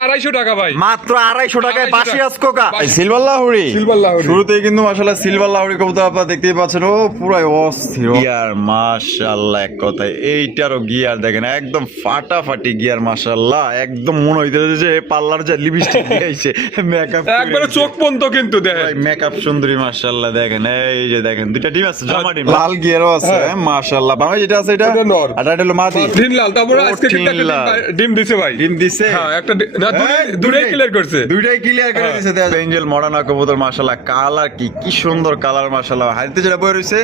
250 টাকা ভাই, মাত্র 250 টাকায় 250 বাসি টাকা। আজকোকা বাসি। সিলভার লাহুরি। সিলভার লাহুরি। শুরুতেই কিন্তু মাশাআল্লাহ সিলভার লাহুরি কবুতর আপনারা দেখতেই পাচ্ছেন, ও পুরাই অস্থির গিয়ার মাশাআল্লাহ। এক কথায় এইটারও গিয়ার দেখেন একদম ফাটাফাটি গিয়ার মাশাআল্লাহ, একদম মনে হইতেছে যে পার্লার যে লিপস্টিক দিয়েছে মেকআপ একবারে চোখ পন্ত কিন্তু দেখেন। মেকআপ সুন্দরী মাশাআল্লাহ। দেখেন এই যে দেখেন দুইটা ডিম আছে, জামা ডিম, লাল গিয়ারও আছে মাশাআল্লাহ। বাবা যেটা আছে এটা এটা নর। আর এটা হলো মাদি ডিম লাল, তারপরে ও, আজকে কিন্তু একটা লাল। ডিম দিছে ভাই। ডিম দিছে হ্যাঁ, একটা না, দুটোই ক্লিয়ার করছে। দুইটাই ক্লিয়ার করে দিয়েছে। এঞ্জেল মডার্না কবুতর মাশাআল্লাহ, কালার কি সুন্দর কালার মাশাআল্লাহ। হাইতে যেটা বই রইছে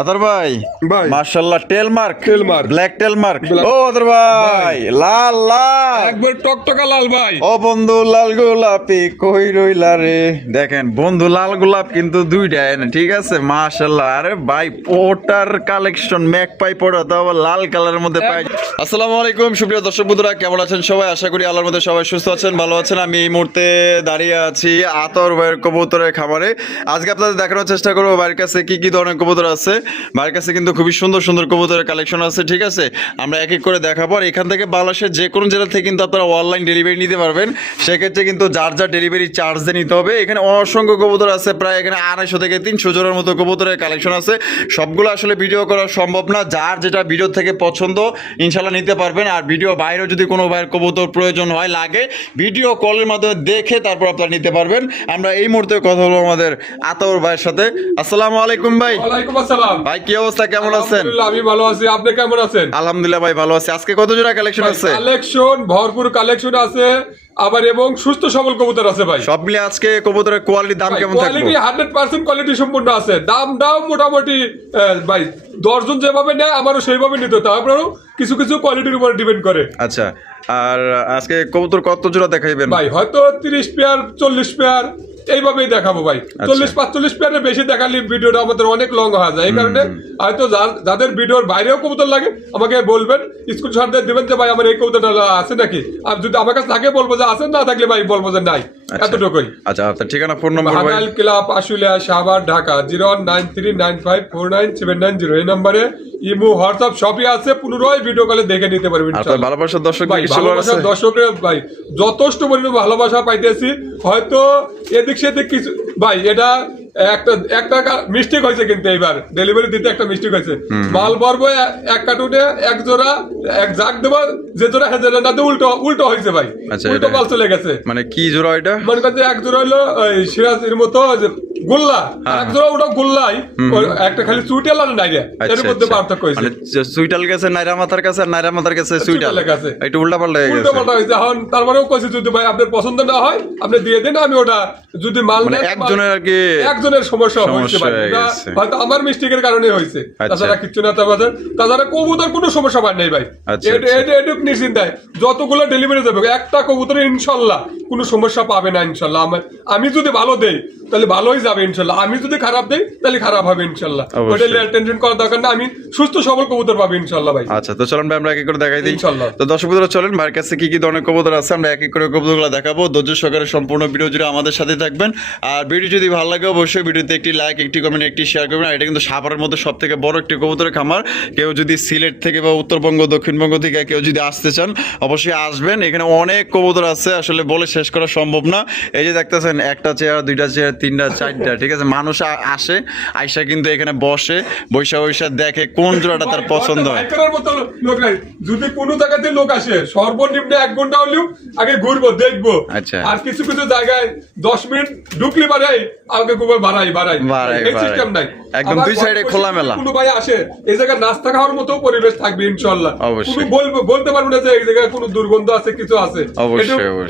আদর ভাই ভাই। মাশাআল্লাহ, টেল মার্ক টেল মার্ক। ব্ল্যাক টেল মার্ক। Black- ও আদর ভাই লাল লাল, একবার টকটকা লাল ভাই। ও বন্ধু লাল গোলাপি কই রইলা রে। দেখেন বন্ধু লাল গোলাপ কিন্তু দুইটা এনে, ঠিক আছে মাশাআল্লাহ। আরে ভাই পোটার কালেকশন ম্যাক পাই পড়া তো আবার লাল কালারের মধ্যে পাই। আসসালামু আলাইকুম সুপ্রিয় দর্শক বন্ধুরা, কেমন আছেন সবাই? আশা করি আল্লাহর মধ্যে সবাই সুস্থ আছেন, ভালো আছেন। আমি এই মুহূর্তে দাঁড়িয়ে আছি আতর ভাইয়ের কবুতরের খামারে। আজকে আপনাদের দেখানোর চেষ্টা করবো ভাইয়ের কাছে কি কি ধরনের কবুতর আছে। ভাইয়ের কাছে কিন্তু খুবই সুন্দর সুন্দর কবুতরের কালেকশন আছে, ঠিক আছে। আমরা এক এক করে দেখাবো। আর এখান থেকে বাংলাদেশের যে কোনো জেলা থেকে কিন্তু আপনারা অনলাইন ডেলিভারি নিতে পারবেন। সেক্ষেত্রে কিন্তু যার যার ডেলিভারি চার্জ দিয়ে নিতে হবে। এখানে অসংখ্য কবুতর আছে, প্রায় এখানে 250 থেকে 300 জোড়ার মতো কবুতরের কালেকশন আছে। সবগুলো আসলে ভিডিও করা সম্ভব না, যার যেটা ভিডিও থেকে পছন্দ ইনশাল্লাহ নিতে পারবেন। আর ভিডিও বাইরেও যদি কোনো ভাইয়ের কবুতর প্রয়োজন হয় লাগে, ভিডিও কলের মাধ্যমে দেখে তারপর আপনারা নিতে পারবেন। আমরা এই মুহূর্তে কথা বলবো আমাদের আতর ভাইয়ের সাথে। আসসালামু আলাইকুম ভাই। ওয়ালাইকুম আসসালাম ভাই কি অবস্থা, কেমন আছেন? আলহামদুলিল্লাহ, আমি ভালো আছি। আপনি কেমন আছেন? আলহামদুলিল্লাহ ভাই ভালো আছি। আজকে কত জোড়া কালেকশন আছে? কালেকশন ভরপুর কালেকশন আছে, আবার এবং সুস্থ সবল কবুতর আছে ভাই। সব মিলে আজকে কবুতরের কোয়ালিটি দাম কেমন থাকবে? কোয়ালিটি 100% কোয়ালিটি সম্পূর্ণ আছে। দামটাও মোটামুটি ভাই 10 জন যেভাবে নেয় আমারও সেইভাবে নিতে হতো। আপনারও কিছু কিছু কোয়ালিটির উপর ডিপেন্ড করে। আচ্ছা, আর আজকে কবুতর কত জোড়া দেখাইবেন ভাই হয়তো 30 পেয়ার 40 পেয়ার এইভাবেই দেখাবো ভাই। 40-45 পেয়ারের বেশি দেখালে ভিডিওটা আমাদের অনেক লং হয়ে যায়। এই কারণে হয়তো যাদের ভিডিওর বাইরেও কবুতর লাগে আমাকে বলবেন, স্ক্রিনশট দিয়ে দিবেন যে ভাই আমার এই কবুতরটা আছে নাকি। আর যদি আমার কাছে থাকে বলবো যে আছে, না থাকলে ভাই বলবো যে নাই। এতটুকুই। আচ্ছা, আপনার ঠিকানা ফোন নম্বর ভাই? হাগাল ক্লাব আশুলিয়া শাহবাগ ঢাকা 01939549790 এই নম্বরে ইমো হোয়াটসঅ্যাপ সবই আছে। পুনরায় ভিডিও কলে দেখে নিতে পারবেন। আপনার ভালোবাসার দর্শক ভাই ভালোবাসার দর্শকের ভাই যথেষ্ট পরিমাণে ভালোবাসা পাইতেছি। হয়তো এদিক সেদিক কিছু ভাই, এটা একটা মিস্টেক হয়েছে কিন্তু এইবার ডেলিভারি দিতে একটা মিস্টেক হয়েছে। মাল বরবো এক কার্টুনে এক জোড়া এক জাগ দেবো, যে জোড়া হ্যাঁ জোড়া না দিয়ে উল্টো হয়েছে ভাই। উল্টো মাল চলে গেছে। মানে কি জোড়া এটা? মনে করছে এক জোড়া হলো সিরাজের মতো গোল্লা, এক জোড়া ওটা গোল্লাই, একটা খালি সুইটাল আর নাইরা, এর মধ্যে পার্থক্য হয়েছে। মানে সুইটাল গেছে নাইরা মাথার কাছে, আর নাইরা মাথার কাছে সুইটাল গেছে। একটু উল্টা পাল্টা হয়ে গেছে। উল্টো পাল্টা হয়েছে। এখন তারপরেও কইছি যদি ভাই আপনার পছন্দ না হয় আপনি দিয়ে দেন, আমি ওটা যদি মাল মানে একজনের আর কি একজনের সমস্যা হয়েছে ভাই। হয়ে এটা গেছে। হয়তো আমার মিস্টেকের কারণে হয়েছে, তাছাড়া কিচ্ছু না। তাছাড়া কবুতর কোনো সমস্যা পায় নাই ভাই। এটুক নিশ্চিন্তায় যতগুলো ডেলিভারি যাবে একটা কবুতর ইনশাল্লাহ কোনো সমস্যা পাবে না ইনশাল্লাহ। আমি যদি ভালো দেই তাহলে ভালোই যাবে ইনশাল্লাহ, আমি যদি খারাপ দেই তাহলে খারাপ হবে ইনশাল্লাহ। ওটা টেনশন করার দরকার না, আমি সুস্থ সবল কবুতর পাবো ইনশাল্লাহ ভাই। আচ্ছা, তো চলেন ভাই আমরা এক এক করে দেখাই দিই ইনশাল্লাহ। তো দর্শক বন্ধুরা চলেন ভাইয়ের কাছে কি কি ধরনের কবুতর আছে আমরা এক এক করে কবুতরগুলো দেখাবো। ধৈর্য সহকারে সম্পূর্ণ ভিডিও জুড়ে আমাদের সাথে থাকবেন। আর ভিডিও যদি ভালো লাগে অবশ্যই ভিডিওতে একটি লাইক, একটি কমেন্ট, একটি শেয়ার করবেন। আর এটা কিন্তু সাভারের মধ্যে সব থেকে বড় একটি কবুতরের খামার। কেউ যদি সিলেট থেকে বা উত্তরবঙ্গ দক্ষিণবঙ্গ থেকে কেউ যদি আসতে চান অবশ্যই আসবেন। এখানে অনেক কবুতর আছে, আসলে বলে শেষ করা সম্ভব না। এই যে দেখতেছেন একটা চেয়ার, দুইটা চেয়ার, তিনটা, চারটা, ঠিক আছে। মানুষ আসে, আইসা কিন্তু এখানে বসে, বৈশা দেখে কোন জোড়াটা তার পছন্দ হয়। লোক নাই, যদি কোনো জায়গাতে লোক আসে সর্বনিম্ন 1 ঘন্টা হলেও আগে ঘুরবো, দেখবো। আচ্ছা। আর কিছু কিছু জায়গায় 10 মিনিট ঢুকলি বাড়াই, আমাকে খুব বাড়াই এই সিস্টেম নাই। একদম দুই সাইডে খোলামেলা। কোনো ভাই আসে এই জায়গায় নাস্তা খাওয়ার মতো পরিবেশ থাকবে ইনশাআল্লাহ। অবশ্যই। বলতে পারবো না যে এই জায়গায় কোনো দুর্গন্ধ আছে, কিছু আছে।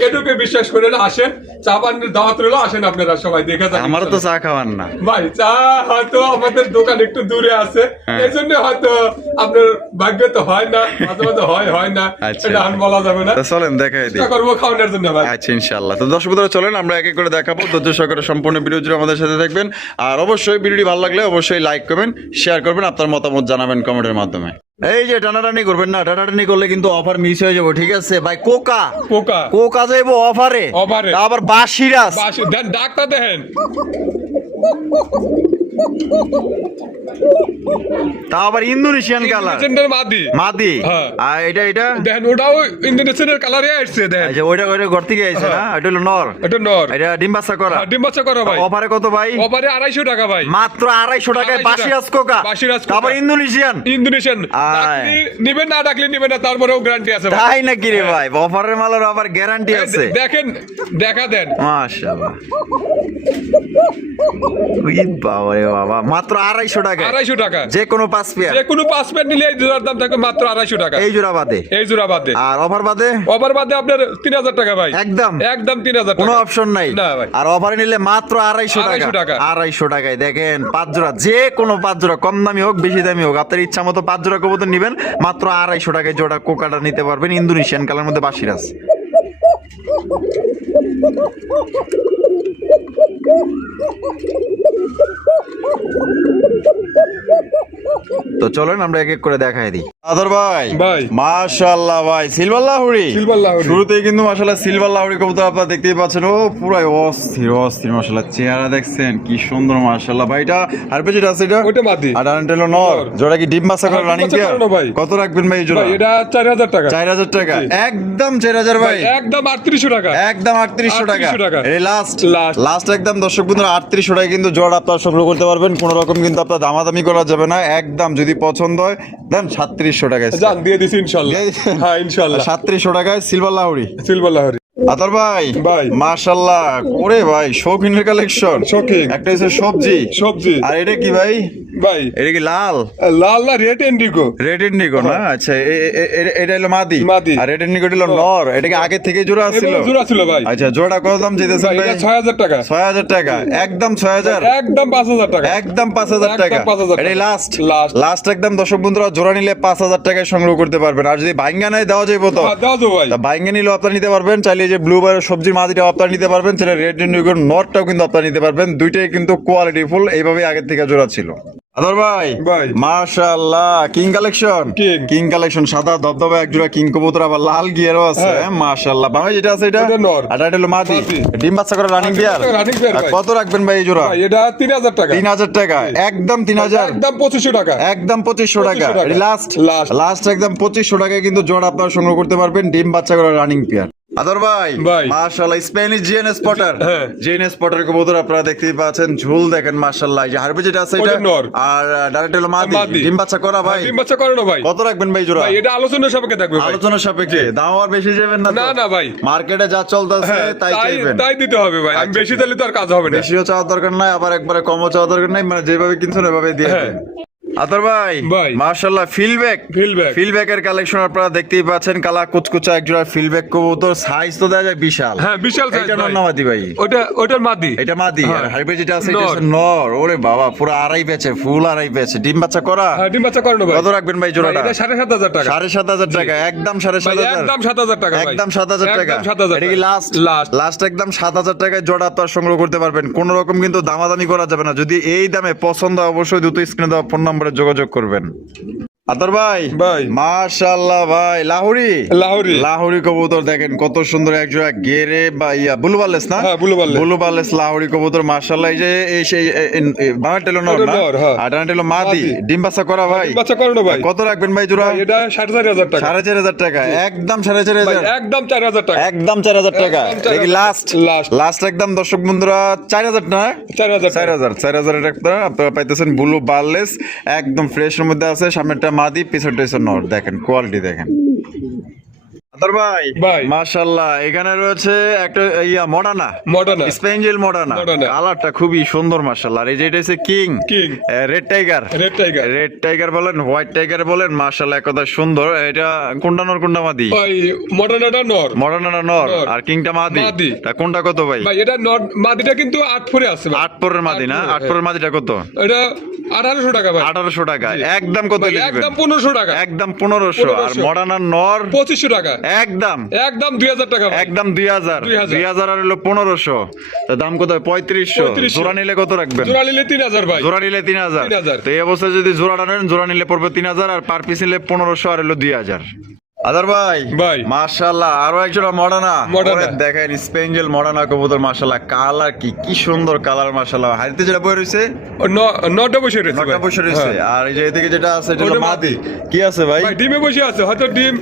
এটুকু বিশ্বাস করে আসেন। চা পানির দাওয়াত রইলো, আসেন আপনারা সবাই দেখে যান। আমারও তো চা খাওয়ান না ভাই, চা হয়তো আমাদের দোকান একটু দূরে আছে, এই জন্য হয়তো আপনার ভাগ্য তো হয় না, মাঝে মাঝে হয় না, এটা আর বলা যাবে না। চলেন দেখাই দিই, চেষ্টা করবো খাওয়ানোর জন্য ভাই। আচ্ছা ইনশাআল্লাহ। তো দর্শক বন্ধুরা চলেন আমরা এক এক করে দেখাবো। ধৈর্য সহকারে সম্পূর্ণ ভিডিও জুড়ে আমাদের সাথে থাকবেন। আর অবশ্যই ভিডিওটি ভালো লাগলে অবশ্যই লাইক করবেন, শেয়ার করবেন, আপনার মতামত জানাবেন কমেন্টের মাধ্যমে। এই যে টানাটানি করবেন না, টানাটানি করলে কিন্তু অফার মিস হয়ে যাবো, ঠিক আছে ভাই। কোকা যাইবো অফারে, আবার বাসিরাজ ডাক্তার দেখেন তা আবার ইন্দোনেশিয়ান কালার, ইন্দোনেশিয়ানের মাদি। মাদি। হ্যাঁ। আর এটা দেখেন ওটাও ইন্দোনেশিয়ানের কালারে আসছে দেখেন। আচ্ছা, ওইটা ঘর থেকে আইছে না, এটা হলো নর, এটা নর। এটা ডিম বাচ্চা করা। হ্যাঁ, ডিম বাচ্চা করা ভাই। অফারে কত ভাই? অফারে 250 টাকা ভাই। মাত্র 250 টাকায় 250 বাসি রাজকোকা। বাসি রাজকোকা। আবার ইন্দোনেশিয়ান। ইন্দোনেশিয়ান আয়। ডাকলে নিবেন না ডাকলে নিবেন না, তারপরেও গ্যারান্টি আছে ভাই। তাই নাকি রে ভাই? অফারের মালের আবার গ্যারান্টি আছে। দেখেন দেখা দেন। মাশাআল্লাহ। ওই বাবা রে বাবা, মাত্র 250 টাকা। 250 টাকা। যে কোনো 5 পেয়ার। যে কোনো 5 পেয়ার নিলে এই জোড়ার দাম থাকবে মাত্র 250 টাকা। এই জোড়া বাদে। এই জোড়া বাদে। আর অফার বাদে? অফার বাদে আপনার 3000 টাকা ভাই। একদম একদম 3000 কোনো টাকা। অপশন নাই। না ভাই। আর অফারে নিলে মাত্র 250 টাকা। 250 টাকা। 250 টাকায় দেখেন 5 জোড়া, যে কোনো 5 জোড়া, কম দামি হোক বেশি দামি হোক, আপনার ইচ্ছা মতো 5 জোড়া কবুতর নেবেন, মাত্র 250 টাকায় জোড়া কোকাটা নিতে পারবেন। ইন্দোনেশিয়ান কালার মধ্যে বাসিরাজ। তো চলেন আমরা এক এক করে দেখাই দিই। আদর ভাই, ভাই। মাশাআল্লাহ ভাই, সিলভার লাহুরি। সিলভার লাহুরি। শুরুতেই কিন্তু মাশাআল্লাহ সিলভার লাহুরি কবুতর আপনারা দেখতেই পাচ্ছেন। ও পুরাই অস্থির অস্থির মাশাআল্লাহ, চেহারা দেখছেন কি সুন্দর মাশাআল্লাহ। ভাই এটা আর পেছনে আছে এটা? ওইটা মাদি। আর ডানটা হলো নর। জোড়া কি ডিম বাচ্চা করে হ্যাঁ, রানিং ডিম বাচ্চা পেয়ার? করানো ভাই। কত রাখবেন ভাই এই জোড়া? ভাই এটা 4000 টাকা। 4000 টাকা। জি। একদম 4000 ভাই। একদম 3800 টাকা। একদম 3800 টাকা। 3800 টাকা। এই লাস্ট Last। লাস্ট একদম দর্শক বন্ধুরা 3800 টাকা কিন্তু জোড়া আপনারা সংগ্রহ করতে পারবেন। কোনো রকম কিন্তু আপনার দামাদামি করা যাবে না। একদম যদি পছন্দ হয় দেন 3700 টাকায়। জান দিয়ে দিছি ইনশাআল্লাহ। দিয়ে দিছেন? হ্যাঁ ইনশাআল্লাহ। 3700 টাকায় সিলভার লাহুরি। সিলভার লাহরি। আতর ভাই, ভাই। মাশাআল্লাহ, ওরে ভাই শৌখিনের কালেকশন। শৌখিন। একটা হচ্ছে সবজি। সবজি। আর এটা কি ভাই? ভাই এটা কি লাল? লাল না রেড ইন্ডিগো। রেড ইন্ডিগো না? আচ্ছা, এটা হলো মাদি। মাদি। আর রেড ইন্ডিগো হলো নর। এটা কি আগে থেকে জোড়া ছিল? জোড়া ছিল ভাই। আচ্ছা, জোড়া কত দাম চাইতেছেন ভাই ভাই? এটা 6000 টাকা। 6000 টাকা। একদম 6000। একদম 5000 টাকা। একদম 5000 টাকা। একদম 5000 টাকা। এটা লাস্ট Last। লাস্ট একদম দর্শক বন্ধুরা জোড়া নিলে 5000 টাকায় সংগ্রহ করতে পারবেন। আর যদি ভাঙ্গা নাই দেওয়া যাবে তো? হ্যাঁ, দাও তো ভাই। তা ভাঙ্গা নিলেও আপনারা নিতে পারবেন। চাইলে যে ব্লু বার সবজির মাদিটাও আপনারা নিতে পারবেন। সেটা রেড ইন্ডিগোর নটটাও কিন্তু আপনারা নিতে পারবেন। দুইটাই কিন্তু কোয়ালিটি ফুল। এইভাবেই আগের থেকে জোড়া ছিল। আদর ভাই, ভাই। মাশাআল্লাহ, কিং কালেকশন। কিং কালেকশন, সাদা ধবধবে এক জোড়া কিং কবুতর, আবার লাল গিয়ারও আছে। হ্যাঁ। মাশাআল্লাহ। ভাই যেটা আছে এটা? এটা নর। আর এটা হলো মাদি। মাদি। ডিম বাচ্চা করে রানিং বিয়ার। রানিং পেয়ার ভাই। কত রাখবেন ভাই এই জোড়া? ভাই এটা 3000 টাকা। 3000 টাকা। একদম 3000। একদম 2500 টাকা। একদম 2500 টাকা। 2500 টাকা। Last Last। লাস্ট একদম 2500 টাকায় কিন্তু জোড়া আপনারা সংগ্রহ করতে পারবেন। ডিম বাচ্চা করে রানিং পেয়ার। আদর ভাই, ভাই। মাশাআল্লাহ, স্প্যানিশ জিএনএস স্পটার। হ্যাঁ। জিএনএস স্পটার কবুতর আপনারা দেখতেই পাচ্ছেন। ঝুল দেখেন মাশাআল্লাহ। এই যে হারবে যেটা আছে এটা ওটা নর। আর ডাইরেক্ট হলো মাদি। মাদি। ডিম বাচ্চা করা ভাই। ডিম বাচ্চা করানো ভাই। কত রাখবেন ভাই জোড়া? ভাই এটা আলোচনার সাপেক্ষে থাকবে ভাই। আলোচনা সাপেক্ষে দাম আর বেশি যাবেন না তো? না না ভাই। মার্কেটে যা চলতেছে হ্যাঁ, তাই চাইবেন। তাই দিতে হবে ভাই। আমি আচ্ছা, বেশি দিলে তো আর কাজ হবে না। বেশিও চাওয়ার দরকার নাই, আবার একবারে কমও চাওয়ার দরকার নাই। মানে যেভাবে কিনছেন ওইভাবে দিয়ে হ্যাঁ। দেন। আতর ভাই, ভাই। মাশাআল্লাহ, ফিলব্যাক। Fieldback। ফিলব্যাকের কালেকশন আপনারা দেখতেই পাচ্ছেন। কালা কুচকুচা এক জোড়া ফিলব্যাক কবুতর। সাইজ তো দেখা যায় বিশাল। হ্যাঁ বিশাল সাইজ এটা ভাই। নর না মাদি ভাই? ওটার মাদি। এটা মাদি। হ্যাঁ। আর হাইব্রিড যেটা আছে এটা নর। হচ্ছে নর। ওরে বাবা, পুরো আড়াই পেছে, ফুল আড়াই পেছে। ডিম বাচ্চা করা? হ্যাঁ ডিম বাচ্চা করানো ভাই। কত রাখবেন ভাই জোড়াটা? ভাই, এটা 7500 টাকা। 7500 টাকা। একদম ভাই 7500। একদম 7000 টাকা ভাই। একদম 7000 টাকা। একদম 7000 এটা কি লাস্ট? লাস্ট। লাস্ট একদম 7000 টাকায় জোড়া আপনারা সংগ্রহ করতে পারবেন। কোন রকম কিন্তু দামাদামি করা যাবে না। যদি এই দামে পছন্দ হয় অবশ্যই দ্রুত স্ক্রিনে দেওয়া ফোন নম্বরে যোগাযোগ করবেন। আতর ভাই, ভাই। মাশাআল্লাহ ভাই, লাহুরি। লাহোরি। লাহুরি কবুতর দেখেন কত সুন্দর এক জোড়া গেরে বা ব্লু বালেস না? হ্যাঁ, blue barrel। ব্লু বালেস লাহুরি কবুতর মাশাআল্লাহ। এই যে এই সেই বাংলাটেলো নর ওটা না? নর, হ্যাঁ। আর ডানটেলো মাদি। মাদি। ডিম বাচ্চা করা ভাই? ডিম বাচ্চা করানো ভাই। কত রাখবেন ভাই জোড়া? ভাই, এটা 4500 টাকা। 4500 টাকা। একদম 4500। ভাই, একদম 4000 টাকা। একদম 4000 টাকা। একদম 4000 দেখি লাস্ট Last। লাস্ট একদম দর্শক বন্ধুরা 4000 না? 4000 টাকা। 4000 টাকা আপনারা পাইতেছেন। ব্লু বার্লেস একদম ফ্রেশের মধ্যে আছে। সামনেরটা মাদি, পিছনটা হচ্ছে নর। দেখেন কোয়ালিটি দেখেন। আতর ভাই, ভাই। মাশাআল্লাহ, এখানে রয়েছে একটা মডার্না। মডার্না। স্পেঞ্জেল মডার্না। মডার্না। কালারটা খুবই সুন্দর মাশাআল্লাহ। আর এই যে এটা হচ্ছে king. King. Red tiger. Red tiger. Red tiger বলেন, হোয়াইট টাইগার বলেন, মাশাআল্লাহ এক কথা সুন্দর। এটা কোনটা নর কোনটা মাদি? ভাই মডার্নাটা নর। মডার্না নর নর। আর কিংটা মাদি। মাদি। তা কোনটা কত ভাই? ভাই এটা নর মাদিটা কিন্তু 8 ফোরে আছে ভাই। 8 পরের মাদি না? 8 পরের মাদিটা কত? এটা 1800 টাকা ভাই। 1800 টাকা। একদম কত ভাই, দিবেন? একদম 1500 টাকা। একদম 1500। আর 1500 মডার্না নর 2500 টাকা। একদম একদম 2000 টাকা ভাই। একদম 2000। 2000 2000 আর হলো 1500। তো দাম কত? 3500। 3500 জোড়া নিলে কত রাখবেন? জোড়া নিলে 3000 ভাই। জোড়া নিলে 3000। 3000 তো এই অবস্থায় যদি জোড়াটা নেন, জোড়া নিলে পড়বে 3000, আর পার পিস নিলে 1500 আর হলো 2000। আদার ভাই ভাই। মাশাআল্লাহ আরো একজন মডানা মডানা। দেখেন স্পেঞ্জেল মডানা কবুতর মাশাআল্লাহ কালার কি সুন্দর কালার মাশাআল্লাহ হাড়িতে যেটা বই রইছে নটা বসে রয়েছে নটা বসে রইছে আর এই যে এদিকে যেটা আছে এটা হলো ওটা মাদি কি আছে ভাই ভাই ডিমে বসে আছে হয়তো ডিম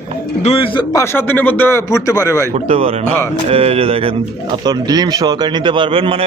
5-7 দিনের মধ্যে ফুটতে পারে ভাই করতে পারেন হ্যাঁ। এই যে দেখেন আপনার ডিম সহকারে নিতে পারবেন মানে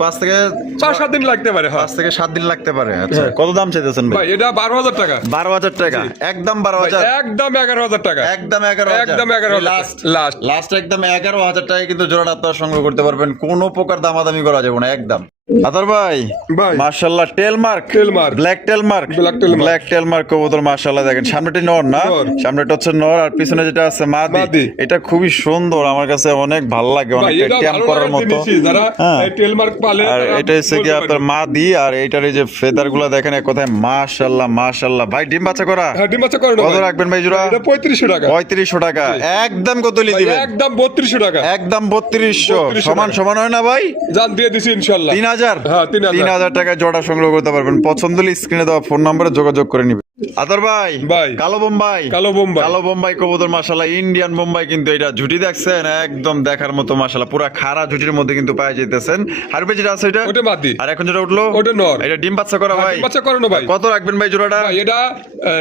5 থেকে 5-7 দিন লাগতে পারে হ্যাঁ 5 থেকে 7 দিন লাগতে পারে আচ্ছা হ্যাঁ। কত দাম চাইতেছেন ভাই ভাই এটা 12,000 টাকা 12,000 টাকা একদম 12,000 একদম 11,000 টাকা একদম 11,000 একদম 11,000 লাস্ট লাস্ট লাস্ট একদম 11,000 টাকায় কিন্তু জোড়াটা আপনারা সংগ্রহ করতে পারবেন কোনো প্রকার দামাদামি করা যাবে না একদম আদর ভাই ভাই। মাশাআল্লাহ টেল মার্ক Tailmark। ব্ল্যাক টেল মার্ক Black tailmark। ব্ল্যাক টেল মার্ক কবুতর মাশাআল্লাহ দেখেন সামনেটা নর না নর। সামনেটা হচ্ছে নর আর পিছনে যেটা আছে মাদি মাদি। এটা খুবই সুন্দর আমার কাছে অনেক ভালো লাগে ভাই অনেক এটা ট্যাম ভালো করার লাগার মতো জিনিসই যারা হ্যাঁ। টেল মার্ক পালে আর তারা এটা হচ্ছে কি বলতে আপনার পারে। মাদি আর এইটার এই যে ফেদার গুলা দেখেন এক কথায় মাশাআল্লাহ মাশাআল্লাহ ভাই ডিম বাচ্চা করা হ্যাঁ ডিম বাচ্চা করে কত রাখবেন ভাই জোড়া এটা 3500 টাকা 3500 টাকা একদম কত লি ভাই, দিবেন একদম 3200 টাকা একদম 3200 3200 সমান টাকা। সমান হয় না ভাই জান দিয়ে দিছি ইনশাআল্লাহ 3000 হ্যাঁ, 3000 3000 টাকায় জোড়া সংগ্রহ করতে পারবেন পছন্দ হলে স্ক্রিনে দেওয়া ফোন নম্বরে যোগাযোগ করে নিবেন আদর ভাই ভাই। কালো বোম্বাই কালো বোম্বাই। কালো বোম্বাই কবুতর মাশাআল্লাহ ইন্ডিয়ান বোম্বাই কিন্তু এটা ঝুটি দেখছেন একদম দেখার মতো মাশাআল্লাহ পুরো খাড়া ঝুটির মধ্যে কিন্তু পাওয়া যাইতেছেন হারবে যেটা আছে এটা ওটা মাদি আর এখন যেটা উঠলো ওটা নর। এটা ডিম বাচ্চা করা ভাই ডিম বাচ্চা করানো ভাই। কত রাখবেন ভাই জোড়াটা ভাই এটা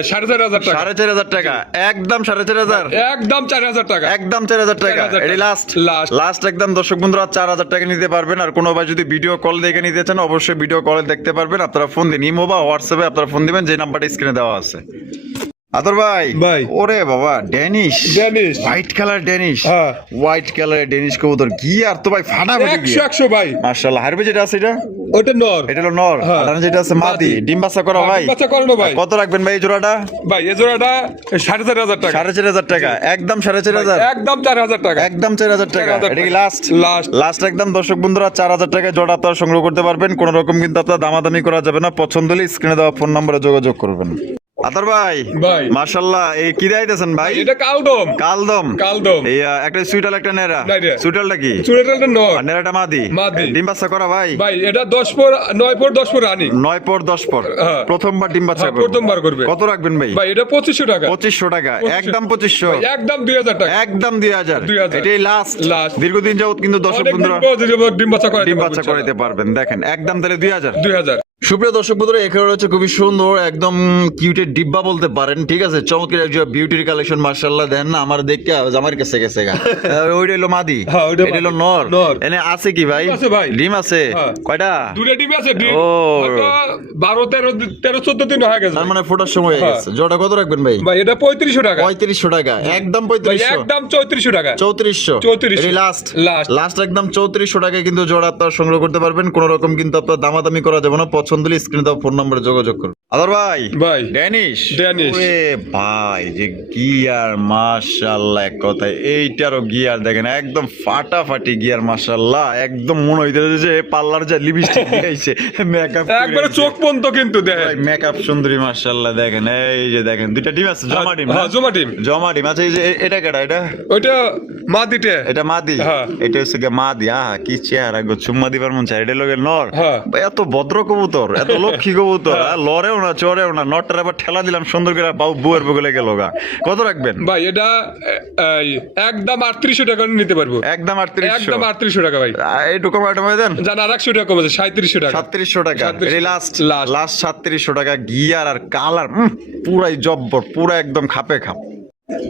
4,500 টাকা 4,500 টাকা একদম 4,500 একদম 4,000 টাকা একদম 4,000 টাকা 4,000 এটি টাকা। Last Last। লাস্ট একদম দর্শক বন্ধুরা 4,000 টাকা নিতে পারবেন আর কোনো ভাই যদি ভিডিও কল দেখে নিতে চান অবশ্যই ভিডিও কলে দেখতে পারবেন আপনারা ফোন দিন ইমো বা হোয়াটসঅ্যাপে আপনারা ফোন দিবেন যে নাম্বারটা স্ক্রিনে দেওয়া আছে আদর ভাই ভাই। ওরে বাবা Danish Danish. White colour Danish হ্যাঁ। হোয়াইট কালারের ড্যানিশ কবুতর কি আর তো ভাই ফাটাফাটি 100 ভাই মাশাআল্লাহ হারবে যেটা আছে এটা ওটা নর এটা হলো নর হ্যাঁ। আর যেটা আছে মাদি মাদি। ডিম বাচ্চা করা হ্যাঁ, ভাই ডিম বাচ্চা করানো ভাই। কত রাখবেন ভাই এই জোড়াটা ভাই এই জোড়াটা 4,500 টাকা 4,500 টাকা একদম 4,500 একদম 4,000 টাকা একদম 4,000 টাকা 4,000 এটা কি টাকা। Last Last। লাস্ট একদম দর্শক বন্ধুরা 4,000 টাকায় জোড়া আপনারা সংগ্রহ করতে পারবেন কোন রকম কিন্তু আপনারা দামাদামি করা যাবে না পছন্দ হলে স্ক্রিনে দেওয়া ফোন নম্বরে যোগাযোগ করবেন আদর ভাই ভাই। মাশাআল্লাহ এই কি দাইতেছেন ভাই এটা কালদম কালদম কালদম এই একটা সুইটাল একটা নেরা নেড়া। সুইটালটা কি চুড়েটালটা নর আর নেরাটা মাদি মাদি। ডিম বাচ্চা করা ভাই ভাই এটা 9 পর রানি 9 পর 10 পর হ্যাঁ। প্রথমবার ডিম বাচ্চা হ্যাঁ, করবে প্রথমবার করবে। কত রাখবেন ভাই ভাই এটা 2500 টাকা 2500 টাকা 2500 একদম 2500 ভাই, একদম 2,000 টাকা একদম 2,000 2000 এটাই লাস্ট Last। দীর্ঘদিন যাবত কিন্তু দর্শক অনেক বন্ধুরা ডিম বাচ্চা করে ডিম বাচ্চা করাইতে পারবেন দেখেন একদম তাহলে 2,000 2000 সুপ্রিয় দর্শক বন্ধুরা এখানে রয়েছে খুবই সুন্দর একদম কিউটের ডিব্বা বলতে পারেন ঠিক আছে চমৎকার একজন বিউটির কালেকশন মার্শাল্লাহ দেন না আমার দেখে আমার কাছে গেছে গা ওইটা হলো মাদি হ্যাঁ, ওইটা এটা হলো মাদি। নর নর। এনে আছে কি ভাই ডিম আছে ভাই। ডিম আছে হ্যাঁ। কয়টা দুটো ডিম আছে ডিম ও। হয়তো 12-13-14 দিন হয়ে গেছে তার মানে ফোটার সময় হয়ে হ্যাঁ। গেছে জোড়া কত রাখবেন ভাই ভাই এটা 3500 টাকা 3500 টাকা একদম ভাই 3500 একদম 3400 টাকা 3400 3400 এটাই লাস্ট Last। লাস্ট একদম 3400 টাকায় কিন্তু জোড়া আপনারা সংগ্রহ করতে পারবেন কোন রকম কিন্তু আপনার দামাদামি করা যাবে না পছন্দ হলে স্ক্রিনে দেওয়া ফোন নম্বরে যোগাযোগ করুন আদর ভাই ভাই। Danish Danish. ওরে ভাই যে গিয়ার মাশাআল্লাহ এক কথায় এইটারও গিয়ার দেখেন একদম ফাটাফাটি গিয়ার মাশাআল্লাহ একদম মনে হইতেছে যে পার্লার যা লিপস্টিক দিয়েছে মেকআপ একবারে চোখ পর্যন্ত কিন্তু দেয় মেকআপ সুন্দরী মাশাআল্লাহ দেখেন এই যে দেখেন দুইটা ডিম আছে জমা ডিম হ্যাঁ জমা ডিম জমা ডিম আচ্ছা এই যে এটা কেডা এটা ওইটা মাদিটে এটা মাদি হ্যাঁ। এটা হচ্ছে গিয়ে মাদি আহা কি চেহারা গো চুম্মা দিবার মন চাই এটা লোকে নর হ্যাঁ। ভাই, এত ভদ্র কবুতর এত লক্ষ্মী কবুতর আর লড়েও না চড়েও না নটটার আবার ঠেলা দিলাম সুন্দর করে বউয়ের বগলে গেল গা কত রাখবেন ভাই এটা একদম 3800 টাকা নিতে পারবো একদম 3800 একদম 3800 টাকা ভাই এইটুকু আইটেম দেন জান আর 100 টাকা কমেছে 3700 টাকা 3700 টাকা 3700 এই লাস্ট Last। লাস্ট 3700 টাকা গিয়ার আর কালার পুরাই জব্বর পুরা একদম খাপে খাপ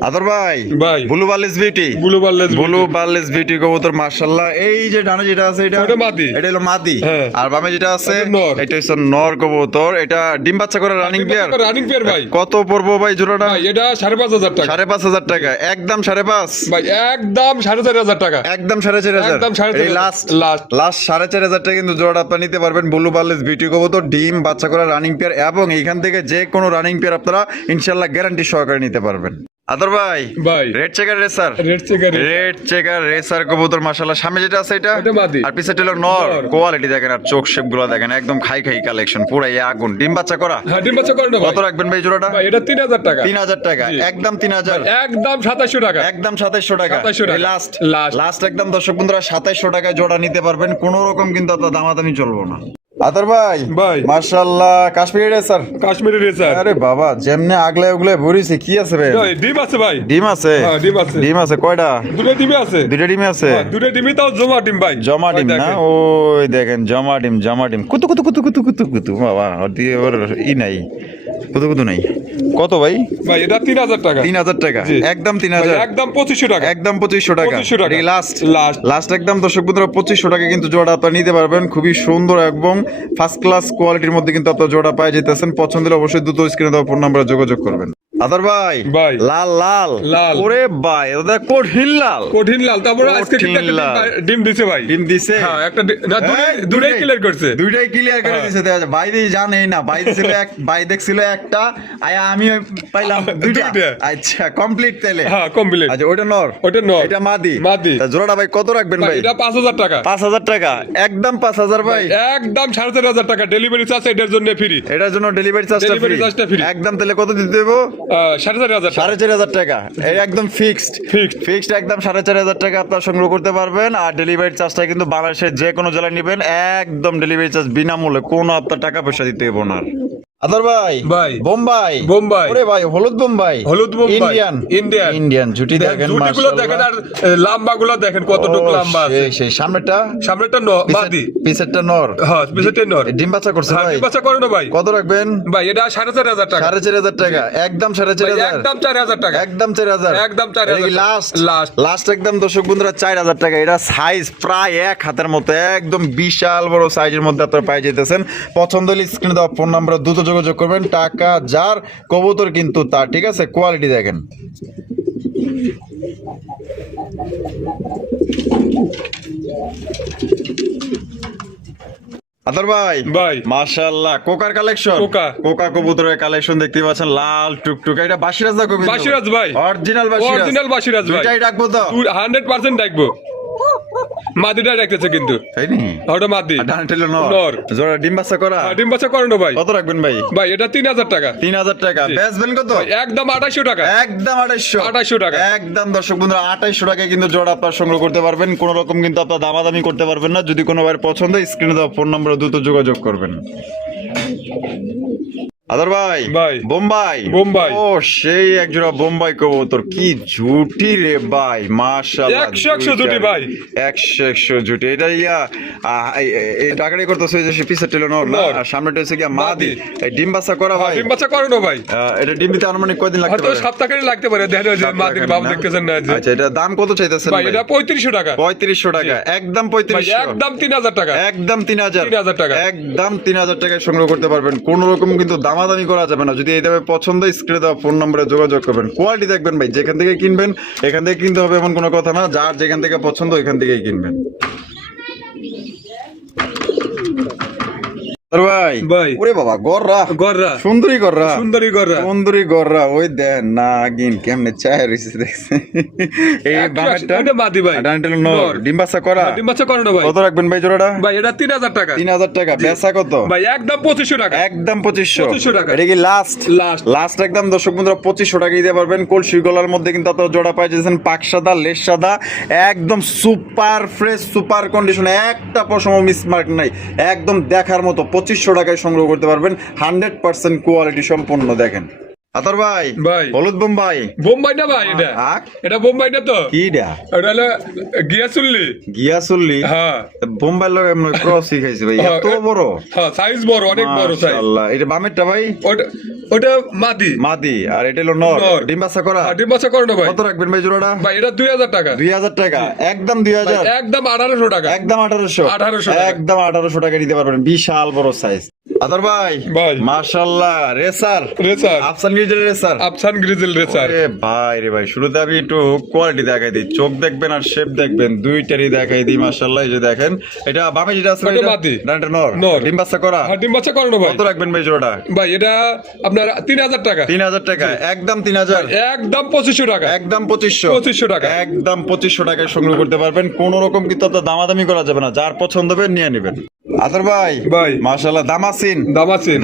আদর ভাই ভাই। Blue বার্লেস beauty blue বার্লেস blue বার্লেস beauty কবুতর মাশাআল্লাহ এই যে ডানে যেটা আছে এটা ওটা মাদি। এটা হলো মাদি হ্যাঁ। আর বামে যেটা আছে ওটা নর। এটা হচ্ছে নর কবুতর এটা ডিম বাচ্চা করে রানিং পেয়ার রানিং পেয়ার ভাই কত পড়বো ভাই জোড়াটা ভাই এটা 5,500 টাকা 5,500 টাকা একদম 5.5 ভাই একদম 4,500 টাকা একদম 4,500 একদম 4,500 এই লাস্ট Last। লাস্ট 4,500 টাকা কিন্তু জোড়া আপনারা নিতে পারবেন ব্লু বার্লেস বিউটি কবুতর ডিম বাচ্চা করা রানিং পেয়ার এবং এইখান থেকে যে কোনো রানিং পেয়ার আপনারা ইনশাআল্লাহ গ্যারান্টি সহকারে নিতে পারবেন আদর ভাই ভাই। Red checker racer red checker red checker racer কবুতর মাশাআল্লাহ সামনে যেটা আছে এটা এটা মাদি। আর পিছে হলো নর নর। কোয়ালিটি দেখেন আর চোখ শেপ গুলো দেখেন একদম খাই খাই কালেকশন পুরাই আগুন ডিম বাচ্চা করা হ্যাঁ ডিম বাচ্চা করে না ভাই কত রাখবেন ভাই জোড়াটা ভাই এটা 3000 টাকা 3,000 টাকা জি। একদম 3,000 একদম 2700 টাকা একদম 2700 টাকা 2700 টাকা। Last Last। লাস্ট একদম দর্শক বন্ধুরা 2700 টাকায় জোড়া নিতে পারবেন কোন রকম কিন্তু আপনার দামাদামি চলবো না আদর ভাই ভাই। মাশাআল্লাহ কাশ্মীরি রেসার। কাশ্মীরি রেসার। আরে বাবা যেমনে আগলে ওগুলো ভরিছে কি আছে ভাই? ডিম আছে ভাই। ডিম আছে? হ্যাঁ, ডিম আছে। ডিম আছে কয়টা? দুটো ডিমই আছে। দুটো ডিম আছে? হ্যাঁ, দুটো ডিমই তাও জমা ডিম ভাই। জমা ডিম না? দেখেন। ওই দেখেন জমা ডিম জমা ডিম কুতু কুতু কুতু কুতু কুতু কুতু বাবা দিয়ে ওর ই নাই কুতু কুতু নাই। কত ভাই? ভাই এটা 3000 টাকা। 3000 টাকা জি। একদম ভাই, 3000 একদম 2500 টাকা। একদম 2500 টাকা 2500 টাকা। Last last. লাস্ট একদম দর্শক বন্ধুরা 2500 টাকা কিন্তু জোড়া আপনারা নিতে পারবেন। খুবই সুন্দর এবং ফার্স্ট ক্লাস কোয়ালিটির মধ্যে কিন্তু আপনারা জোড়া পাই যেতেছেন। পছন্দ হলে অবশ্যই দ্রুত স্ক্রিনে দেওয়া ফোন নাম্বারে যোগাযোগ করবেন। আদর ভাই ভাই। লাল লাল লাল। ওরে ভাই এটা কঠিন লাল। কঠিন লাল। তারপরে আজকে কঠিন কিন্তু একটা লাল। ডিম দিছে ভাই। ডিম দিছে? হ্যাঁ, একটা না এই, দুটোই ক্লিয়ার করছে। দুইটাই ক্লিয়ার করে হ্যাঁ। দিছে। দেখা যায় ভাই দিয়ে জানেই না ভাই ছিল এক ভাই দেখছিল একটা আয়া আমি পাইলাম দুইটা। দুইটা। আচ্ছা কমপ্লিট তাইলে। হ্যাঁ, কমপ্লিট। আচ্ছা ওটা নর ওটা নর। এটা মাদি মাদি। তা জোড়াটা ভাই কত রাখবেন ভাই ভাই? এটা 5000 টাকা। 5000 টাকা একদম 5000 ভাই। একদম 4500 টাকা ডেলিভারি চার্জ এটার জন্য ফ্রি। এটার জন্য ডেলিভারি চার্জটা Delivery charge টা ফ্রি free। একদম। তাহলে কত দিতে দেবো? 4500 টাকা। 4500 টাকা এই একদম ফিক্সড Fixed। ফিক্সড একদম 4500 টাকা আপনারা সংগ্রহ করতে পারবেন। আর ডেলিভারি চার্জটা কিন্তু বাংলাদেশের যে কোনো জেলায় নেবেন একদম ডেলিভারি চার্জ বিনামূল্যে, কোনো আপনার টাকা পয়সা দিতে হবে না। আদর ভাই ভাই। বোম্বাই বোম্বাই। ওরে ভাই হলুদ বোম্বাই হলুদ বোম্বাই। Indian Indian. ইন্ডিয়ান জুটি দেখেন জুটিগুলো মাশাআল্লাহ। দেখেন আর লাম্বাগুলো দেখেন কতটুকু লম্বা আছে। সেই সামনেটা সামনেটা মাদি। পিছেরটা নর। হ্যাঁ, পিছেরটা নর। ডিম বাচ্চা করছে হ্যাঁ, ভাই? ডিম বাচ্চা করে না ভাই। কত রাখবেন ভাই এটা 4500 টাকা। 4500 টাকা একদম ভাই, 4500 একদম 4000 টাকা। একদম 4000 একদম 4000 লাস্ট লাস্ট। লাস্ট একদম দর্শক বন্ধুরা 4000 টাকা। এটা সাইজ প্রায় এক হাতের মতো একদম বিশাল বড় সাইজের মধ্যে আপনারা পাই যেতেছেন। পছন্দ হলে স্ক্রিনে দেওয়া ফোন নাম্বারে দ্রুত যোগাযোগ করবেন। টাকা যার কবুতর কিন্তু তার। ঠিক আছে কোয়ালিটি দেখেন। আদর ভাই ভাই। মাশাআল্লাহ কোকার কালেকশন। কোকা। কোকা কবুতরের কালেকশন দেখতে পাচ্ছেন লাল টুকটুকা। এটা বাসিরাজ না কবুতর? বাসিরাজ ভাই। অরিজিনাল বাসিরাজ। অরিজিনাল বাসিরাজ ভাই। দুইটাই রাখবো তো? 100% দেখবো। মাদিটা রাখতেছে কিন্তু। তাই নি? ওটা মাদি। আর ডান টেলো নর। নর। জোড়া ডিম বাচ্চা করা? ডিম বাচ্চা করে না ভাই। কত রাখবেন ভাই? ভাই এটা 3000 টাকা। 3000 টাকা জি। বেচবেন কত? ভাই, একদম 2800 টাকা। একদম 2800 2800 টাকা। একদম দর্শক বন্ধুরা 2800 টাকায় কিন্তু জোড়া আপনার সংগ্রহ করতে পারবেন। কোন রকম কিন্তু আপনার দামাদামি করতে পারবেন না। যদি কোনো ভাইয়ের পছন্দ স্ক্রিনে দেওয়া ফোন নম্বরে দ্রুত যোগাযোগ করবেন। আদর ভাই ভাই। বোম্বাই বোম্বাই। ও সেই এক জোড়া বোম্বাই কবুতর কি জুটি রে ভাই মাশাআল্লাহ 100 জুটি ভাই। 100 জুটি। এটা ইয়া এই টাকাটাই করতেছে যে সে পিছের টেলো নর না নর। আর সামনেটা হচ্ছে গিয়া মাদি। মাদি। এই ডিম বাচ্চা করা ভাই? ডিম বাচ্চা করে না ভাই। এটা ডিম দিতে আনুমানিক কয়দিন লাগতে হয়তো পারে? সপ্তাহে লাগতে পারে। দেখেন ওই যে মাদির বাবু দেখতেছেন না যে। আচ্ছা এটা দাম কত চাইতেছেন ভাই ভাই? এটা 3500 টাকা। 3500 টাকা একদম ভাই 3500 একদম 3000 টাকা। একদম 3000 3000 টাকা। একদম 3000 টাকায় সংগ্রহ করতে পারবেন। কোন রকম কিন্তু দামাদামি করা যাবে না। যদি এইভাবে পছন্দ স্ক্রিনে দেওয়া ফোন নম্বরে যোগাযোগ করবেন। কোয়ালিটি দেখবেন ভাই যেখান থেকে কিনবেন এখান থেকে কিনতে হবে এমন কোনো কথা না। যার যেখান থেকে পছন্দ ওইখান থেকেই কিনবেন। আর ভাই ভাই। ওরে বাবা গররা গররা। সুন্দরী গররা সুন্দরী গররা। সুন্দরী গররা ওই দেন না গিন কেমনে চায় রইছে দেখছে। এই বামেরটা এটা মাদি ভাই। ডানটেল নর নর। ডিম বাচ্চা করা? ডিম বাচ্চা করে না ভাই। কত রাখবেন ভাই জোড়াটা? ভাই এটা 3000 টাকা। 3000 টাকা বেচা কত? ভাই একদম 2500 টাকা। একদম 2500 2500 টাকা। এটা কি লাস্ট? লাস্ট। লাস্ট একদম দর্শক বন্ধুরা 2500 টাকা দিতে পারবেন। কলসির গলার মধ্যে কিন্তু আপনারা জোড়া পাই যাচ্ছেন পাক সাদা লেস সাদা একদম সুপার ফ্রেশ সুপার কন্ডিশন একটা পশম মিসমার্ক নাই একদম দেখার মতো 2500 টাকায় সংগ্রহ করতে পারবেন। 100% কোয়ালিটি সম্পন্ন দেখেন। আতর ভাই ভাই। হলুদ বোম্বাই বোম্বাই না ভাই এটা। আক? এটা বোম্বাই না তো। কিডা এটা হলো গিয়াসুল্লি। গিয়াসুল্লি? হ্যাঁ। বোম্বাই লগে এমন ক্রসই খাইছে ভাই এত বড়? হ্যাঁ সাইজ বড় অনেক বড় সাইজ। মাশাআল্লাহ এটা বামেরটা ভাই? ওটা মাদি। মাদি আর এটা হলো নর। নর। ডিম বাচ্চা করা? ডিম বাচ্চা করে না ভাই। কত রাখবেন ভাই জোড়াটা? ভাই এটা 2000 টাকা। 2000 টাকা একদম 2000 একদম 1800 টাকা। একদম 1800 1800 টাকা। একদম 1800 টাকা দিতে পারবেন। বিশাল বড় সাইজ। আদর ভাই ভাই। মাশাআল্লাহ রেসার রেসার। আফসান গ্রিজেল রেসার। আফসান গ্রিজেল রেসার। আরে ভাই রে ভাই শুরুতে আমি একটু কোয়ালিটি দেখাই দিই। চোখ দেখবেন আর শেপ দেখবেন দুইটারই দেখাই দিই। মাশাআল্লাহ এই যে দেখেন এটা বামে যেটা আছে ওটা মাদি। ডানটা নর। নর। ডিম বাচ্চা করা? হ্যাঁ ডিম বাচ্চা করে না ভাই। কত রাখবেন ভাই জোড়াটা? ভাই এটা আপনার 3000 টাকা। 3000 টাকা একদম 3000 একদম 2500 টাকা। একদম 2500 2500 টাকা। একদম 2500 টাকায় সংগ্রহ করতে পারবেন। কোন রকম কিন্তু আপনার দামাদামি করা যাবে না। যার পছন্দ হবে নিয়ে নেবেন। আতর ভাই ভাই। মাশাআল্লাহ দামাসিন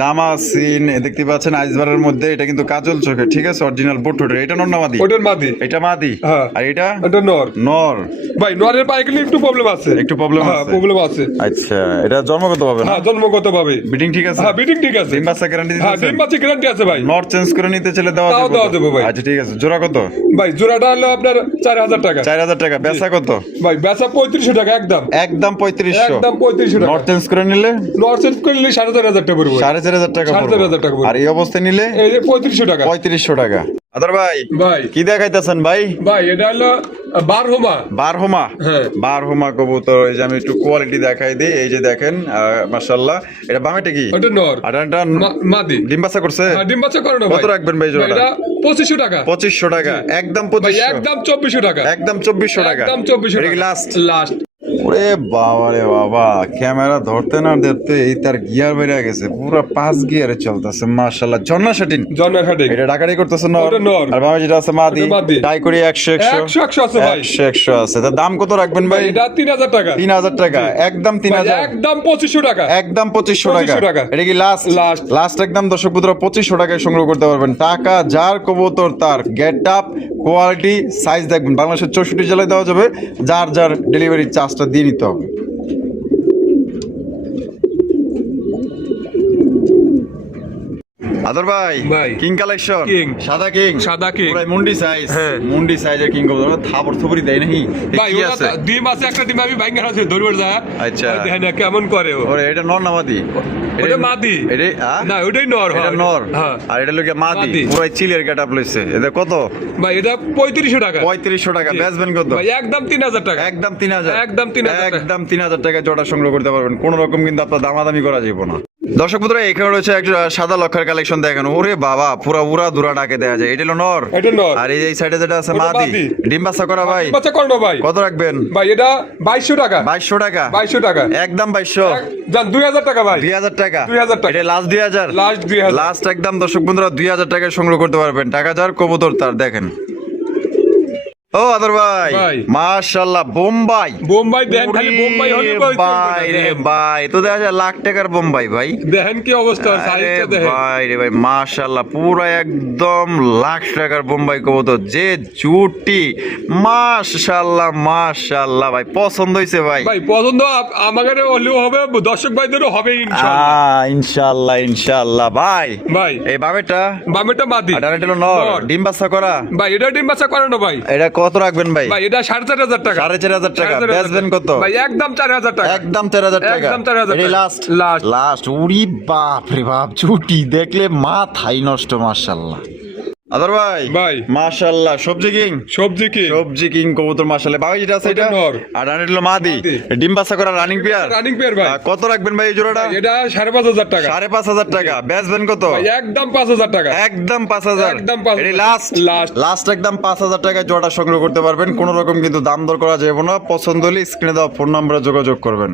দামাসিন দেখতে পাচ্ছেন আইসবারের মধ্যে, এটা কিন্তু কাজল চোখে, ঠিক আছে, অরিজিনাল বুটুটের। এটা নর না মাদি? ওটার মাদি। এটা মাদি। হ্যাঁ। আর এটা এটা নর। নর। ভাই নরের পায়ে কিন্তু একটু প্রবলেম আছে। একটু প্রবলেম হ্যাঁ আছে। প্রবলেম আছে। আচ্ছা, এটা জন্মগত ভাবে না? হ্যাঁ জন্মগত ভাবে। বিডিং ঠিক আছে? হ্যাঁ বিডিং ঠিক আছে। ডিম বাচ্চা গ্যারান্টি হ্যাঁ দিতেছেন? ডিম বাচ্চা গ্যারান্টি আছে ভাই। নর চেঞ্জ করে নিতে চলে দেওয়া তাও দেওয়া যাবে ভাই। আচ্ছা ঠিক আছে, জোড়া কত? ভাই জোড়াটা হলো আপনার 4000 টাকা। 4000 টাকা। বেচা কত? ভাই বেচা 3500 টাকা একদম। একদম 3500। একদম 3500 টাকা। নর চেঞ্জ করে নিলে? নর চেঞ্জ করলে 4500 টাকা পড়বে। 4500 টাকা পড়বে। 4500 টাকা পড়বে। আর এই অবস্থায় নিলে? এই যে 3500 টাকা। 3500 টাকা। আদর ভাই ভাই কি দেখাইতেছেন ভাই? ভাই এটা হলো বারহমা। বারহমা? হ্যাঁ। বারহমা কবুতর। এই যে আমি একটু কোয়ালিটি দেখাই দিই। এই যে দেখেন মাশাআল্লাহ। এটা বামেটা কি? ওটা নর। আর এটা মাদি। ডিম বাচ্চা করছে? হ্যাঁ ডিম বাচ্চা করে না ভাই। কত রাখবেন ভাই জোড়াটা? এটা 2500 টাকা। 2500 টাকা। একদম ভাই 2500। একদম 2400 টাকা। একদম 2400 টাকা। একদম 2400 এটা কি টাকা। লাস্ট? লাস্ট। ওরে বাবা রে বাবা, ক্যামেরা ধরতে না ধরতে এই তার গিয়ার বেরিয়ে গেছে, পুরো 5 গিয়ারে চলতেছে মাশাআল্লাহ। জন্না শাটিন? জন্না শাটিন। এটা ডাকাডি করতেছে নর? ওটা নর। আর বামে যেটা আছে মাদি? ওটা মাদি। টাই করি 100 100 আছে ভাই। 100 আছে। তার দাম কত রাখবেন ভাই? এটা 3000 টাকা। 3000 টাকা। একদম ভাই 3000। একদম 2500 টাকা। একদম 2500 2500 টাকা। টাকা। এটা কি লাস্ট? লাস্ট। লাস্ট একদম দর্শক বন্ধুরা 2500 টাকায় সংগ্রহ করতে পারবেন। টাকা যার কবুতর তার, গেট আপ, কোয়ালিটি, সাইজ দেখবেন। বাংলাদেশের 64 জেলায় দেওয়া যাবে, যার যার ডেলিভারি চার্জটা দিয়ে নিতে হবে। আদর ভাই ভাই। King collection? কিং। সাদা কিং? সাদা কিং। পুরাই মুন্ডি সাইজ। হ্যাঁ। মুন্ডি সাইজের কিং কবুতর। থাবর থবরি দেয় নাকি? ভাই কি ওটা আছে? ডিম আছে একটা, ডিম আমি ভাঙা আছে ধরবে যা। আচ্ছা। ভাই দেখেন না কেমন করে ও। ওরে এটা নর না মাদি? ওটা মাদি। এটা না ওটাই নর। এটা হ্যাঁ, নর। হ্যাঁ। আর এটা লোকে মাদি। মাদি। পুরাই চিলের গেটআপ লইছে। এটা কত? ভাই এটা 3500 টাকা। 3500 টাকা। জি। বেচবেন কত? ভাই একদম 3000 টাকা। একদম 3000। একদম 3000 টাকা। একদম 3000 টাকা জোড়া সংগ্রহ করতে পারবেন। কোন রকম কিন্তু আপনার দামাদামি করা যাবে না। দর্শক বন্ধুরা এখানে রয়েছে একটা সাদা লক্ষার কালেকশন দেখেন। ওরে বাবা, পুরা উড়া দুরা ডাকে দেয়া যায়। এটা হলো নর? এটা নর। আর এই যে সাইডে যেটা আছে ওটা মাদি। মাদি। ডিম বাচ্চা করা ভাই? বাচ্চা করো না ভাই। কত রাখবেন? ভাই এটা 2200 টাকা। 2200 টাকা। 2200 টাকা। একদম 2200। জান 2000 টাকা ভাই। 2000 টাকা। 2000 টাকা। এটা লাস্ট 2000। লাস্ট 2000। লাস্ট একদম দর্শক বন্ধুরা 2000 টাকায় সংগ্রহ করতে পারবেন। টাকা যার কবুতর তার। দেখেন ও আদর ভাই ভাই। মাশাআল্লাহ বোম্বাই। বোম্বাই দেন খালি বোম্বাই হলে ওরে ভাই রে ভাই, তো দেখা যায় লাখ টাকার বোম্বাই ভাই। দেখেন কি অবস্থা আরে সাইজটা দেখেন। ভাই রে ভাই মাশাআল্লাহ, পুরো একদম লাখ টাকার বোম্বাই কবুতর। যে জুটি মাশাআল্লাহ মাশাআল্লাহ ভাই, পছন্দ হইছে ভাই? ভাই পছন্দ আমাদের হলেও হবে, দর্শক ভাইদেরও হবে ইনশাআল্লাহ। ইনশাআল্লাহ ইনশাআল্লাহ ভাই। ভাই এই বামেটা? বামেটা মাদি। আর এটা হলো নর। নর। ডিম বাচ্চা করা? ভাই এটা ডিম বাচ্চা করে না ভাই। এটা কত রাখবেন ভাই? ভাই এটা 4500 টাকা। 4500 টাকা। 4500 বেচবেন কত? ভাই একদম 4000 টাকা। একদম 4000 টাকা। একদম 4000 এটাই টাকা। লাস্ট? লাস্ট। লাস্ট। উরি বাপ রে বাপ, ছুটি দেখলে মাথাই নষ্ট মাশাআল্লাহ। আদর ভাই ভাই। মাশাআল্লাহ সবজি কিং? সবজি কি? সবজি কিং কবুতর মাশাআল্লাহ। ভাই যেটা আছে ওটা এটা নর। আর এটা হলো মাদি। মাদি। ডিম বাচ্চা করা রানিং পেয়ার? রানিং পেয়ার ভাই। কত রাখবেন ভাই এই জোড়াটা? এটা 5500 টাকা। 5500 টাকা। বেচবেন কত? ভাই একদম 5000 টাকা। একদম 5000। একদম 5000 এটাই লাস্ট? লাস্ট। লাস্ট একদম 5000 টাকায় জোড়া সংগ্রহ করতে পারবেন। কোন রকম কিন্তু দাম দর করা যাবে না। পছন্দ হলে স্ক্রিনে দেওয়া ফোন নম্বরে যোগাযোগ করবেন।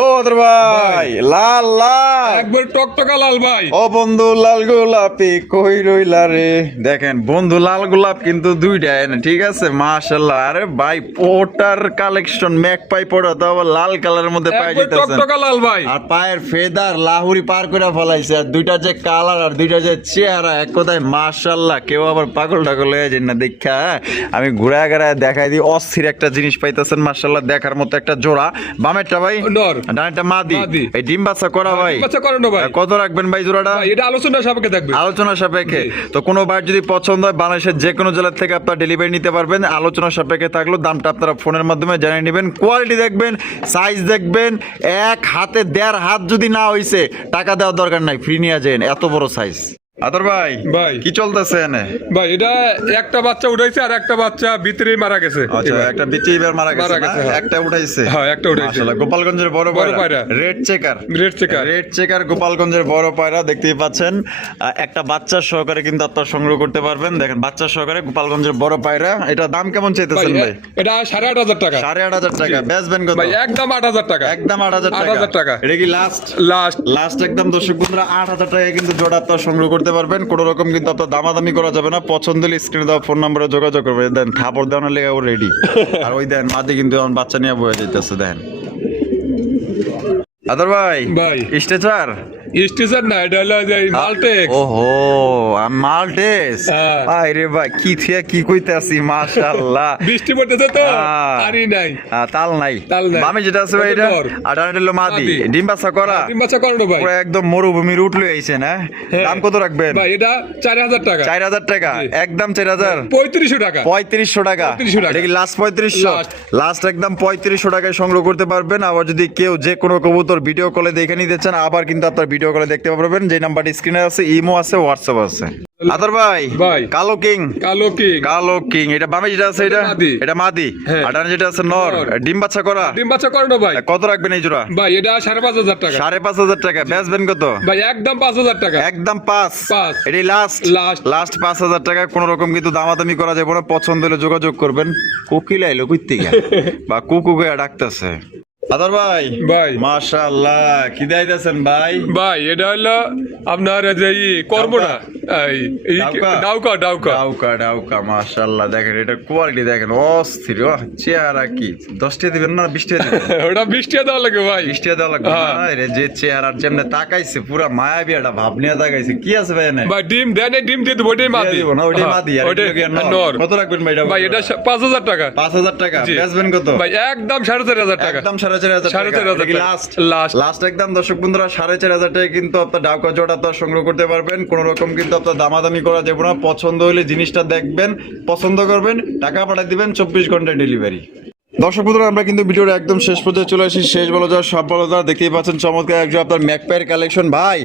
ও আদর ভাই লাল লাল, একবার টকটকা লাল ভাই। ও বন্ধু লাল গোলাপি কই রইলা রে। দেখেন বন্ধু লাল গোলাপ কিন্তু দুইটা এনে, ঠিক আছে মাশাআল্লাহ। আরে ভাই পোটার কালেকশন ম্যাক পাই পড়া, তো আবার লাল কালারের মধ্যে পাই একবার দিতেছেন। টকটকা লাল ভাই। আর পায়ের ফেদার লাহুরি পার করে ফলাইছে। আর দুইটা যে কালার আর দুইটা যে চেহারা, এক কথায় মাশাআল্লাহ। কেউ আবার পাগল টাগল হয়ে যায় না দেখা। আমি ঘুরায় ঘুরায় দেখাই দিই, অস্থির একটা জিনিস পাইতেছেন মাশাআল্লাহ। দেখার মতো একটা জোড়া। বামেরটা ভাই নর। ডানটা মাদি। মাদি। এই ডিম বাচ্চা করা ভাই? বাচ্চা করে না ভাই। কত রাখবেন ভাই জোড়াটা? ভাই এটা আলোচনা সাপেক্ষে দেখবে। আলোচনা সাপেক্ষে। তো কোনো বার যদি পছন্দ হয় বাংলাদেশের যে কোনো জেলা থেকে আপনারা ডেলিভারি নিতে পারবেন। আলোচনা সাপেক্ষে থাকলো, দামটা আপনারা ফোনের মাধ্যমে জানিয়ে নেবেন। কোয়ালিটি দেখবেন, সাইজ দেখবেন। এক হাতে 1.5 হাত যদি না হইছে টাকা দেওয়ার দরকার নাই, ফ্রি নিয়ে যান, এত বড় সাইজ। আদর ভাই ভাই। কি চলতেছে এনে? ভাই এটা একটা বাচ্চা উঠাইছে আর একটা বাচ্চা ভিতরেই মারা গেছে। আচ্ছা একটা বিচি এবার মারা গেছে না? হ্যাঁ। একটা উঠাইছে। হ্যাঁ একটা উঠাইছে। মাশাআল্লাহ গোপালগঞ্জের বড় বড় পায়রা, পায়রা। Red checker. Red checker. Red checker গোপালগঞ্জের বড় পায়রা দেখতেই পাচ্ছেন। একটা বাচ্চা সহকারে কিন্তু আপনারা সংগ্রহ করতে পারবেন। দেখেন বাচ্চা সহকারে গোপালগঞ্জের বড় পায়রা। এটা দাম কেমন চাইতেছেন ভাই? এটা 8500 টাকা। 8500 টাকা। বেচবেন কত? ভাই একদম 8000 টাকা। একদম 8000 টাকা। 8000 টাকা। এটা কি লাস্ট? লাস্ট। লাস্ট একদম দর্শক বন্ধুরা 8000 টাকায় কিন্তু জোড়া আপনারা সংগ্রহ করতে পারবেন। কোনো রকম কিন্তু আপনার দামাদামি করা যাবে না। পছন্দ হলে স্ক্রিনে দেওয়া ফোন নম্বরে যোগাযোগ করবেন। দেন থাপড় দেওয়ার লেগে ও রেডি। আর ওই দেন মাঝে কিন্তু বাচ্চা নিয়ে বয়ে যাইতেছে। দেন আদর ভাই ভাই। স্ট্রেচার স্টেশন না, এটা হলো যে মালটেক্স। ওহো মাল্টেস হ্যাঁ। ভাই রে ভাই কি থিয়া কি কইতাছি মাশাআল্লাহ বৃষ্টি পড়তেছে তো হ্যাঁ। পানি নাই। তাল নাই তাল নাই। বামে যেটা আছে ভাই ওটা এটা নর। আর ডানে হলো মাদি মাদি। ডিম বাচ্চা করা ডিম বাচ্চা করানো ভাই। পুরো একদম মরুভূমির উঠলে আইছে না হ্যাঁ। দাম কত রাখবেন ভাই এটা 4000 টাকা। 4000 টাকা জি। একদম 4000 3500 টাকা। 3500 টাকা 3500 টাকা। এটা কি লাস্ট 3500 Last। লাস্ট একদম 3500 টাকায় সংগ্রহ করতে পারবেন আবার যদি কেউ যে কোনো কবুতর ভিডিও কলে দেখে নিতে চান আবার কিন্তু আপনার ভিডিও কলে দেখতে পারবেন যে নাম্বারটি স্ক্রিনে আছে ইমো আছে হোয়াটসঅ্যাপ আছে আদর ভাই ভাই। কালো কিং কালো কিং। কালো কিং এটা বামে যেটা আছে এটা মাদি। এটা মাদি হ্যাঁ। আর ডানে যেটা আছে নর নর। ডিম বাচ্চা করা ডিম বাচ্চা করানো ভাই। কত রাখবেন এই জোড়া ভাই এটা 5500 টাকা। 5500 টাকা বেচবেন কত ভাই একদম 5000 টাকা। একদম 5 পাঁচ। এটাই লাস্ট Last। লাস্ট 5000 টাকা কোন রকম কিন্তু দামাদামি করা যাবে না পছন্দ হলে যোগাযোগ করবেন কোকিল আইলো কই থেকে বা কুকু গয়া ডাকতেছে আদর ভাই ভাই। মাশাআল্লাহ কি দাইতাছেন ভাই ভাই এটা হলো আপনার যে কর্মনা ডাউকা? ডাউকা ডাউকা। ডাউকা ডাউকা মাশাআল্লাহ দেখেন এটা কোয়ালিটি দেখেন অস্থির চেহারা কি 10 টাকা দিবেন না 20 টাকা দিবেন ওটা 20 টাকা দেওয়া লাগে ভাই। 20 টাকা দেওয়া লাগবে হ্যাঁ। না রে যে চেহারার যেমনে তাকাইছে পুরা মায়াবী একটা ভাব নিয়ে তাকাইছে কি আছে ভাই না ভাই ডিম দেন ডিম দিয়ে দেবো ওটাই মাদি। দিব না ওইটাই হ্যাঁ, মাদি আর ওইটাই এটা কি নর? নর। কত রাখবেন ভাই এটা ভাই এটা 5000 টাকা। 5000 টাকা জি। বেচবেন কত ভাই একদম 4500 টাকা। একদম 4500 টাকা 4500 টাকা। Last Last। লাস্ট একদম দর্শক বন্ধুরা 4500 টাকা কিন্তু আপনার ডাউকা জোড়া আপনার সংগ্রহ করতে পারবেন কোন রকম কিন্তু আপনার দামাদামি করা যাবে না পছন্দ হলে জিনিসটা দেখবেন পছন্দ করবেন টাকা পাঠিয়ে দিবেন 24 ঘন্টা ডেলিভারি দর্শক বন্ধুরা আমরা কিন্তু ভিডিওর একদম শেষ পর্যায়ে চলে আসি শেষ বলা যাওয়ার সব বলা যাওয়া দেখতেই পাচ্ছেন চমৎকার একজন আপনার ম্যাকপাইয়ের কালেকশন ভাই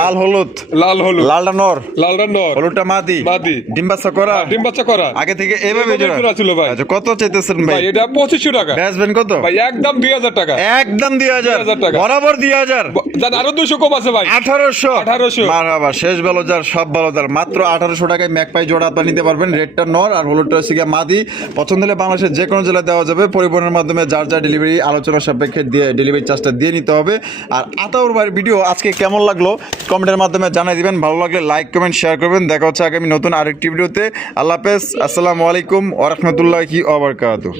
লাল হলুদ লাল হলুদ। লালটা নর লালটা নর। হলুদটা মাদি মাদি। ডিম বাচ্চা করা ডিম বাচ্চা করা। আগে থেকে এভাবে এভাবে জোড়া জোড়া ছিল ভাই। আচ্ছা কত চাইতেছেন ভাই ভাই এটা 2500 টাকা। বেচবেন কত ভাই একদম 2000 টাকা। একদম 2000 2000 টাকা। বরাবর 2000 জান আরো 200 কম আছে ভাই। 1800 1800 মারহাবা শেষ বেলজার সব বেলজার মাত্র 1800 টাকায় ম্যাকপাই জোড়া আপনি নিতে পারবেন রেডটা নর আর হলুদটা হচ্ছে গিয়ে মাদি পছন্দ হলে বাংলাদেশের যে কোনো জেলায় দেওয়া যাবে পরিবহনের মাধ্যমে যার যা ডেলিভারি আলোচনা সাপেক্ষে দিয়ে ডেলিভারি চার্জটা দিয়ে নিতে হবে আর আতাউর ভাইয়ের ভিডিও আজকে কেমন লাগলো কমেন্টের মাধ্যমে জানিয়ে দিবেন ভালো লাগলে লাইক কমেন্ট শেয়ার করবেন দেখা হচ্ছে আগামী নতুন আরেকটি ভিডিওতে আল্লাহ হাফেজ আসসালামু আলাইকুম ওয়া রাহমাতুল্লাহি ওয়া বারাকাতুহু